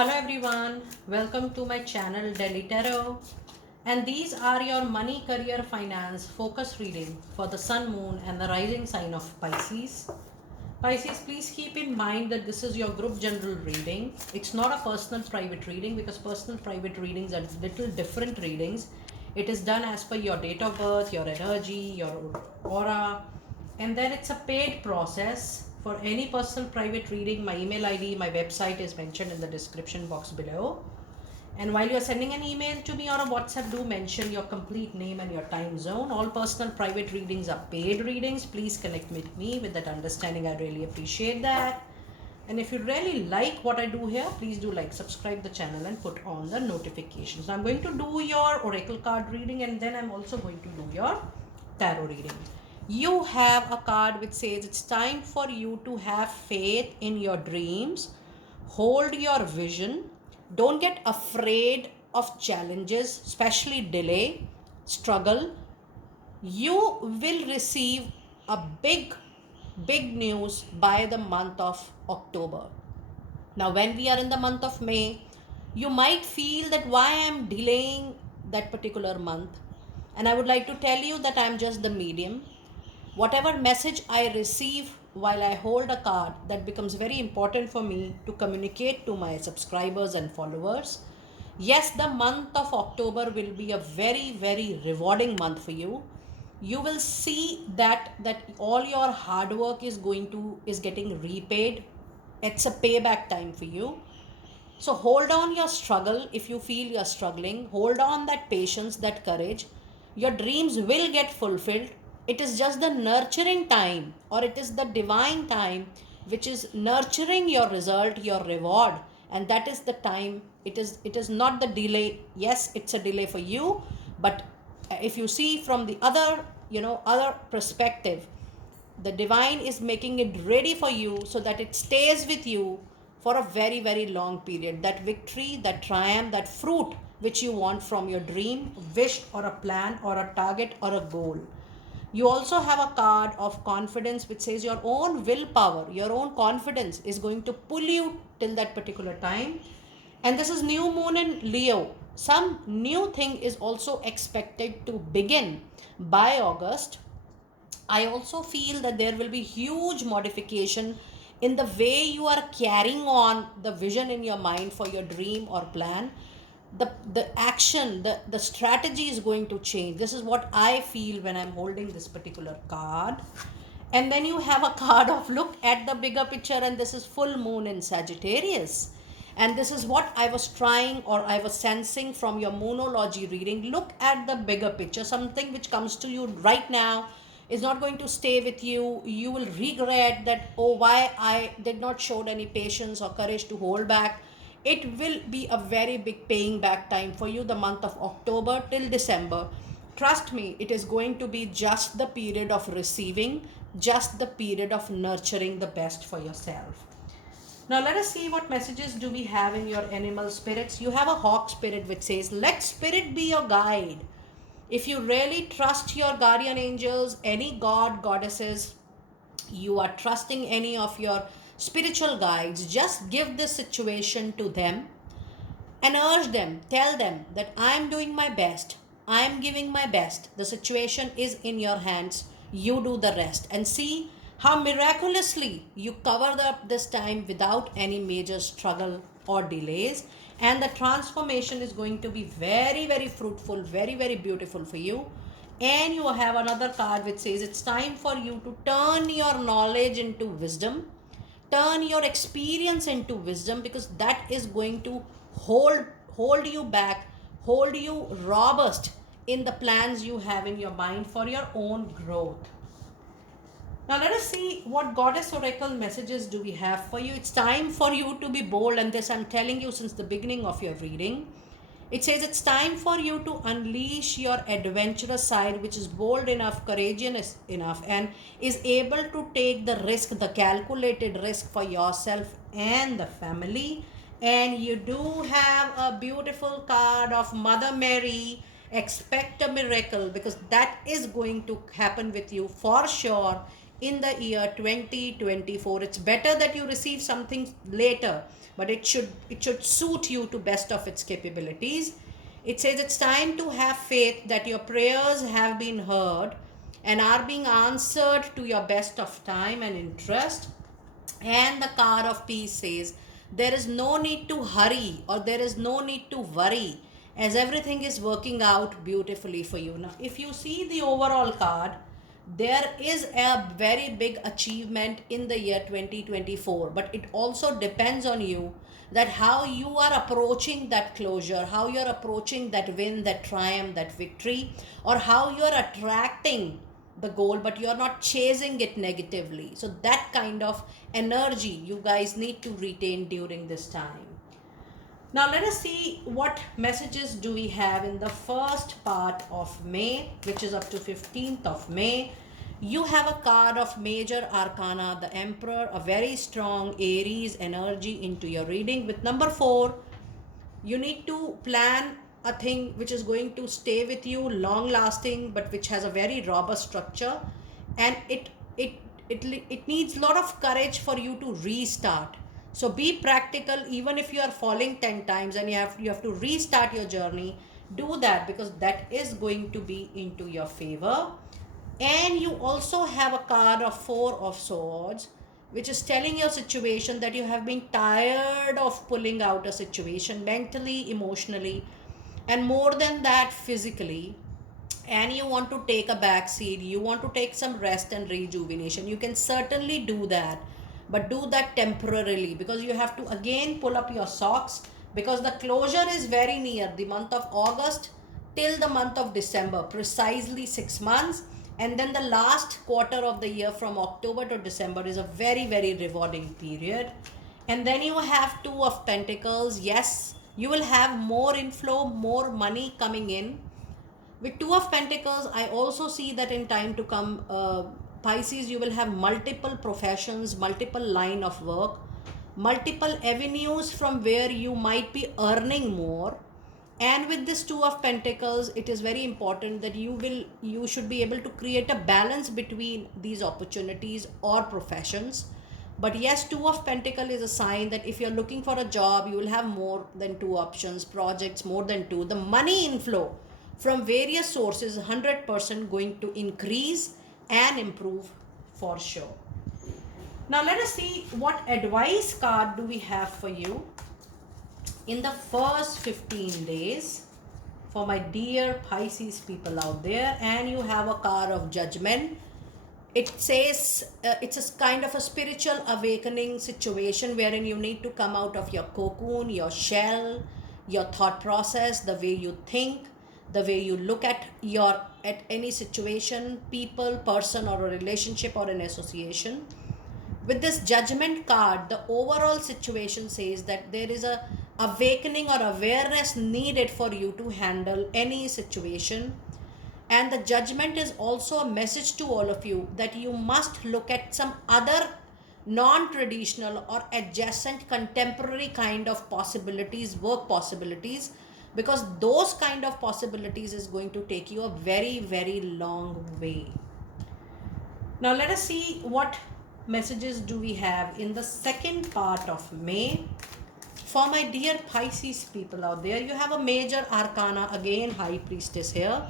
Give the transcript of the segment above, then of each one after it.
Hello everyone, welcome to my channel Delhi Tarot, and these are your money, career, finance focus reading for the sun, moon and the rising sign of Pisces. Pisces, please keep in mind that this is your group general reading. It's not a personal private reading because personal private readings are little different readings. It is done as per your date of birth, your energy, your aura, and then it's a paid process. For any personal private reading, my email ID, my website is mentioned in the description box below. And while you're sending an email to me or a WhatsApp, do mention your complete name and your time zone. All personal private readings are paid readings. Please connect with me with that understanding. I really appreciate that. And if you really like what I do here, please do like, subscribe the channel and put on the notifications. Now I'm going to do your oracle card reading and then I'm also going to do your tarot reading. You have a card which says it's time for you to have faith in your dreams, hold your vision, don't get afraid of challenges, especially delay, struggle. You will receive a big news by the month of October. Now, when we are in the month of May, you might feel that why I am delaying that particular month. And I would like to tell you that I am just the medium. Whatever message I receive while I hold a card, that becomes very important for me to communicate to my subscribers and followers. Yes, the month of October will be a very rewarding month for you. You will see that all your hard work is getting repaid. It's a payback time for you. So hold on your struggle. If you feel you're struggling, hold on that patience, that courage. Your dreams will get fulfilled. It is just the nurturing time, or it is the divine time which is nurturing your result, your reward. And that is the time. It is not the delay. Yes, it's a delay for you, but if you see from the other perspective, the divine is making it ready for you so that it stays with you for a very long period. That victory, that triumph, that fruit which you want from your dream, wish, or a plan, or a target, or a goal. You also have a card of confidence which says your own willpower, your own confidence is going to pull you till that particular time. And this is new moon in Leo. Some new thing is also expected to begin by August. I also feel that there will be huge modification in the way you are carrying on the vision in your mind for your dream or plan. The action, the strategy is going to change. This is what I feel when I'm holding this particular card. And then you have a card of look at the bigger picture, and this is full moon in Sagittarius. And this is what I was trying, or I was sensing from your moonology reading. Look at the bigger picture. Something which comes to you right now is not going to stay with you. You will regret that, oh, why I did not show any patience or courage to hold back. It will be a very big paying back time for you, the month of October till December. Trust me, it is going to be just the period of receiving, just the period of nurturing the best for yourself. Now let us see what messages do we have in your animal spirits. You have a hawk spirit which says, let spirit be your guide. If you really trust your guardian angels, any god, goddesses, you are trusting any of your spiritual guides, just give this situation to them and urge them, tell them that I am doing my best, I am giving my best, the situation is in your hands, you do the rest, and see how miraculously you cover up this time without any major struggle or delays. And the transformation is going to be very fruitful, very beautiful for you. And you have another card which says it's time for you to turn your knowledge into wisdom, turn your experience into wisdom, because that is going to hold you back, hold you robust in the plans you have in your mind for your own growth. Now let us see what goddess oracle messages do we have for you. It's time for you to be bold, and this I'm telling you since the beginning of your reading. It says it's time for you to unleash your adventurous side, which is bold enough, courageous enough, and is able to take the risk, the calculated risk for yourself and the family. And you do have a beautiful card of Mother Mary. Expect a miracle, because that is going to happen with you for sure in the year 2024. It's better that you receive something later, but it should suit you to best of its capabilities. It says it's time to have faith that your prayers have been heard and are being answered to your best of time and interest. And the car of peace says there is no need to hurry or there is no need to worry, as everything is working out beautifully for you. Now, if you see the overall card, there is a very big achievement in the year 2024, but it also depends on you that how you are approaching that closure, how you're approaching that win, that triumph, that victory, or how you're attracting the goal, but you're not chasing it negatively. So that kind of energy you guys need to retain during this time. Now let us see what messages do we have in the first part of May, which is up to 15th of May. You have a card of major arcana, the Emperor, a very strong Aries energy into your reading. With number 4, you need to plan a thing which is going to stay with you long lasting, but which has a very robust structure, and it needs a lot of courage for you to restart. So be practical. Even if you are falling 10 times and you have to restart your journey, do that, because that is going to be into your favor. And you also have a card of 4 of swords, which is telling your situation that you have been tired of pulling out a situation mentally, emotionally, and more than that, physically. And you want to take a back seat, you want to take some rest and rejuvenation. You can certainly do that, but do that temporarily, because you have to again pull up your socks, because the closure is very near. The month of August till the month of December, precisely 6 months. And then the last quarter of the year from October to December is a very, very rewarding period. And then you have 2 of Pentacles. Yes, you will have more inflow, more money coming in. With 2 of Pentacles, I also see that in time to come, Pisces, you will have multiple professions, multiple line of work, multiple avenues from where you might be earning more. And with this 2 of Pentacles, it is very important that you should be able to create a balance between these opportunities or professions. But yes, 2 of Pentacle is a sign that if you're looking for a job, you will have more than 2 options, projects more than 2. The money inflow from various sources 100% going to increase and improve for sure. Now let us see what advice card do we have for you in the first 15 days for my dear Pisces people out there. And you have a card of Judgment. It says it's a kind of a spiritual awakening situation wherein you need to come out of your cocoon, your shell, your thought process, the way you think, the way you look at any situation, people, person, or a relationship or an association. With this Judgment card, the overall situation says that there is a awakening or awareness needed for you to handle any situation. And the Judgment is also a message to all of you that you must look at some other non-traditional or adjacent contemporary kind of possibilities, work possibilities, because those kind of possibilities is going to take you a very, very long way. Now let us see what messages do we have in the second part of May. For my dear Pisces people out there, you have a major arcana, again High Priestess here,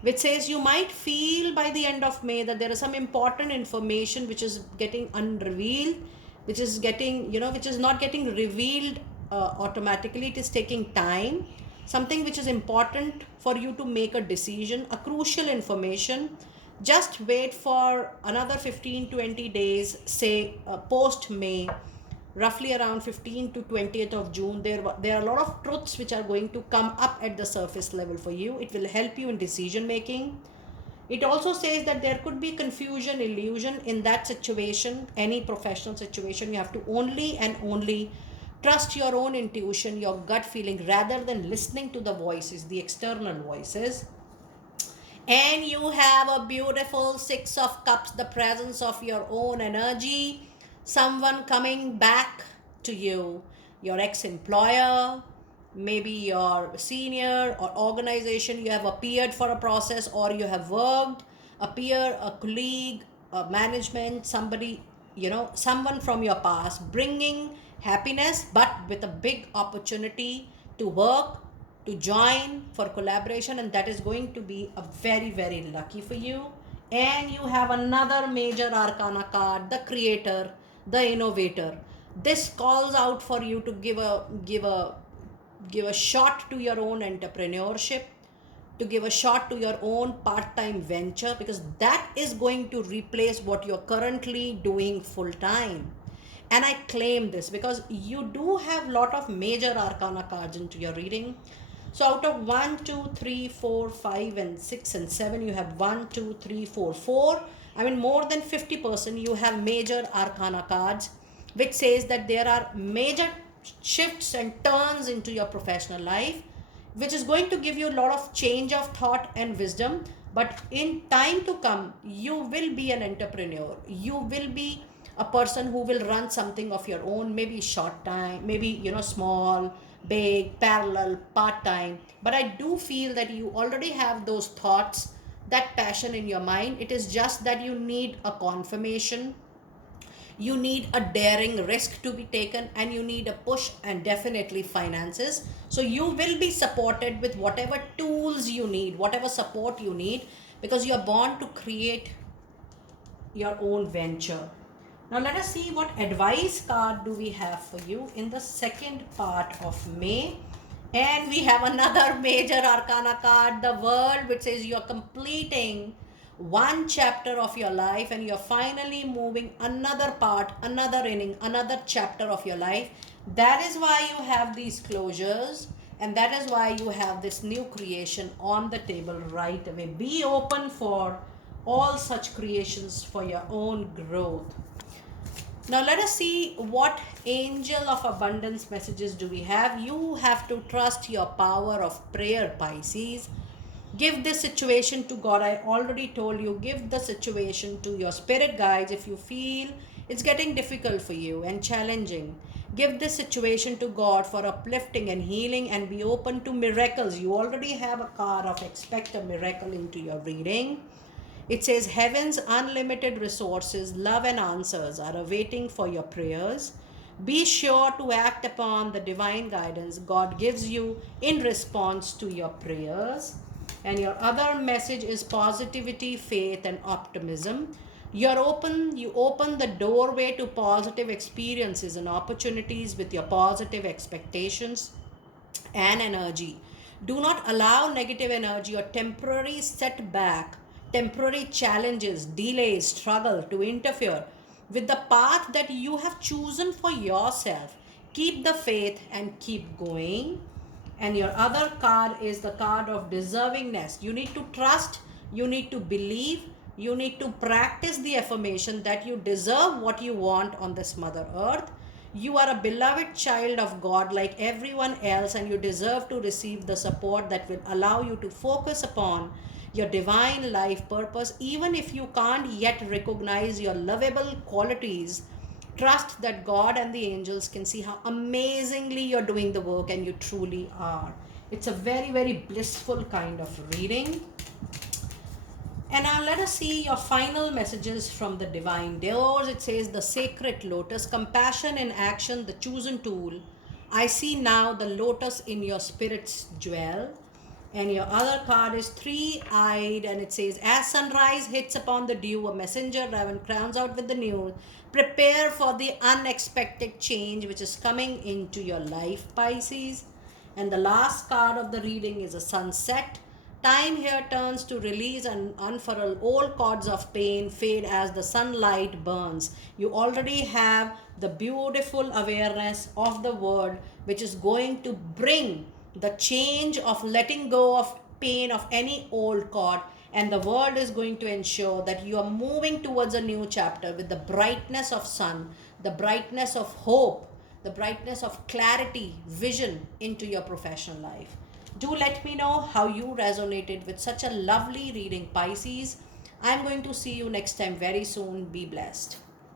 which says you might feel by the end of May that there is some important information which is getting unrevealed, which is not getting revealed automatically. It is taking time. Something which is important for you to make a decision, a crucial information. Just wait for another 15-20 days, say post May, roughly around 15th to 20th of June. There are a lot of truths which are going to come up at the surface level for you. It will help you in decision making. It also says that there could be confusion, illusion in that situation, any professional situation. You have to only and only trust your own intuition, your gut feeling, rather than listening to the voices, the external voices. And you have a beautiful 6 of Cups, the presence of your own energy, someone coming back to you, your ex-employer, maybe your senior or organization you have appeared for a process, or you have worked, a peer, a colleague, management, somebody, someone from your past, bringing happiness, but with a big opportunity to work, to join for collaboration, and that is going to be a very, very lucky for you. And you have another major arcana card, the creator, the innovator. This calls out for you to give a shot to your own entrepreneurship, to give a shot to your own part-time venture, because that is going to replace what you're currently doing full time. And I claim this because you do have a lot of major arcana cards into your reading. So out of 1, 2, 3, 4, 5, and 6 and 7, you have 1, 2, 3, 4, 4. I mean, more than 50% you have major arcana cards, which says that there are major shifts and turns into your professional life, which is going to give you a lot of change of thought and wisdom. But in time to come, you will be an entrepreneur. You will be a person who will run something of your own, maybe short time, maybe, small, big, parallel, part time. But I do feel that you already have those thoughts, that passion in your mind. It is just that you need a confirmation, you need a daring risk to be taken, and you need a push, and definitely finances. So you will be supported with whatever tools you need, whatever support you need, because you are born to create your own venture. Now let us see what advice card do we have for you in the second part of May. And we have another major arcana card, the World, which says you're completing one chapter of your life and you're finally moving another part, another inning, another chapter of your life. That is why you have these closures, and that is why you have this new creation on the table right away. Be open for all such creations for your own growth. Now let us see what angel of abundance messages do we have. You have to trust your power of prayer, Pisces. Give this situation to God. I already told you, give the situation to your spirit guides if you feel it's getting difficult for you and challenging. Give this situation to God for uplifting and healing, and be open to miracles. You already have a card of expect a miracle into your reading. It says heaven's unlimited resources, love and answers are awaiting for your prayers. Be sure to act upon the divine guidance God gives you in response to your prayers. And your other message is positivity, faith, and optimism. You open the doorway to positive experiences and opportunities with your positive expectations and energy. Do not allow negative energy or temporary setback, temporary challenges, delays, struggle to interfere with the path that you have chosen for yourself. Keep the faith and keep going. And your other card is the card of deservingness. You need to trust, you need to believe, you need to practice the affirmation that you deserve what you want on this Mother Earth. You are a beloved child of God like everyone else, and you deserve to receive the support that will allow you to focus upon your divine life purpose. Even if you can't yet recognize your lovable qualities, trust that God and the angels can see how amazingly you're doing the work, and you truly are. It's a very, very blissful kind of reading. And now let us see your final messages from the divine doors. It says the sacred lotus, compassion in action, the chosen tool. I see now the lotus in your spirit's jewel. And your other card is three-eyed, and it says, as sunrise hits upon the dew, a messenger raven crowns out with the news. Prepare for the unexpected change which is coming into your life, Pisces. And the last card of the reading is a sunset. Time here turns to release and unfurl. Old cords of pain fade as the sunlight burns. You already have the beautiful awareness of the word, which is going to bring the change of letting go of pain of any old cord, and the word is going to ensure that you are moving towards a new chapter with the brightness of sun, the brightness of hope, the brightness of clarity, vision into your professional life. Do let me know how you resonated with such a lovely reading, Pisces. I'm going to see you next time very soon. Be blessed.